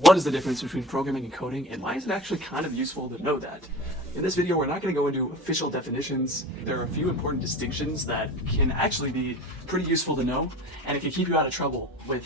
What is the difference between programming and coding, and why is it actually kind of useful to know that? In this video, we're not going to go into official definitions. There are a few important distinctions that can actually be pretty useful to know, and it can keep you out of trouble with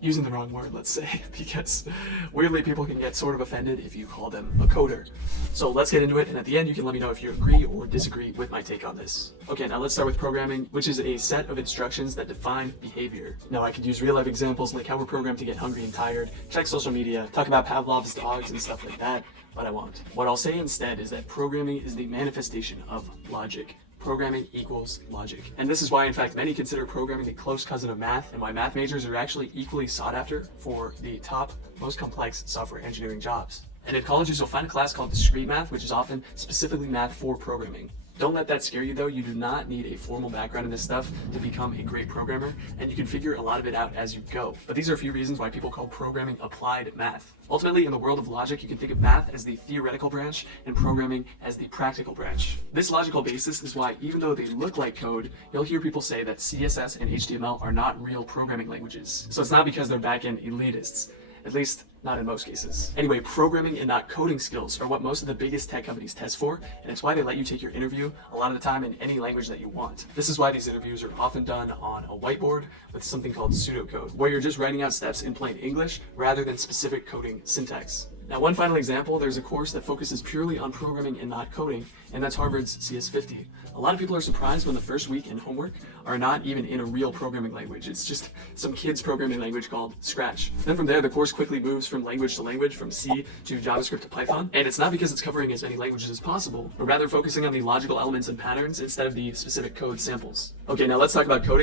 using the wrong word, let's say, because weirdly people can get sort of offended if you call them a coder. So let's get into it, and at the end you can let me know if you agree or disagree with my take on this. Okay, now let's start with programming, which is a set of instructions that define behavior. Now I could use real life examples like how we're programmed to get hungry and tired, check social media, talk about Pavlov's dogs and stuff like that, but I won't. What I'll say instead is that programming is the manifestation of logic. Programming equals logic. And this is why, in fact, many consider programming a close cousin of math, and why math majors are actually equally sought after for the top, most complex software engineering jobs. And in colleges, you'll find a class called discrete math, which is often specifically math for programming. Don't let that scare you though. You do not need a formal background in this stuff to become a great programmer, and you can figure a lot of it out as you go. But these are a few reasons why people call programming applied math. Ultimately, in the world of logic, you can think of math as the theoretical branch and programming as the practical branch. This logical basis is why, even though they look like code, you'll hear people say that CSS and HTML are not real programming languages. So it's not because they're back-end elitists. At least, not in most cases. Anyway, programming and not coding skills are what most of the biggest tech companies test for, and it's why they let you take your interview a lot of the time in any language that you want. This is why these interviews are often done on a whiteboard with something called pseudocode, where you're just writing out steps in plain English rather than specific coding syntax. Now, one final example, there's a course that focuses purely on programming and not coding, and that's Harvard's CS50. A lot of people are surprised when the first week in homework are not even in a real programming language. It's just some kid's programming language called Scratch. Then from there, the course quickly moves from language to language, from C to JavaScript to Python. And it's not because it's covering as many languages as possible, but rather focusing on the logical elements and patterns instead of the specific code samples. Okay, now let's talk about coding.